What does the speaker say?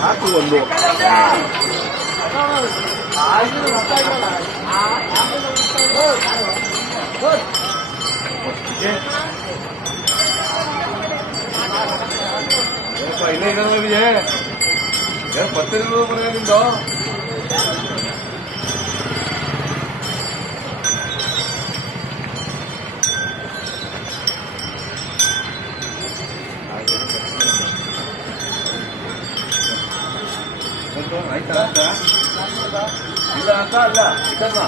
아, 원도. 아, 이거 맞다, 이거 나. 아, 아무도 못 써. 예. 내가 이래 이러는 거지. 내가 버텨주는 거 보내야 된다. ಆಯ್ತಾ ಇಲ್ಲ ಅಂತ ಅಲ್ಲ. ಚಿಕ್ಕಮ್ಮ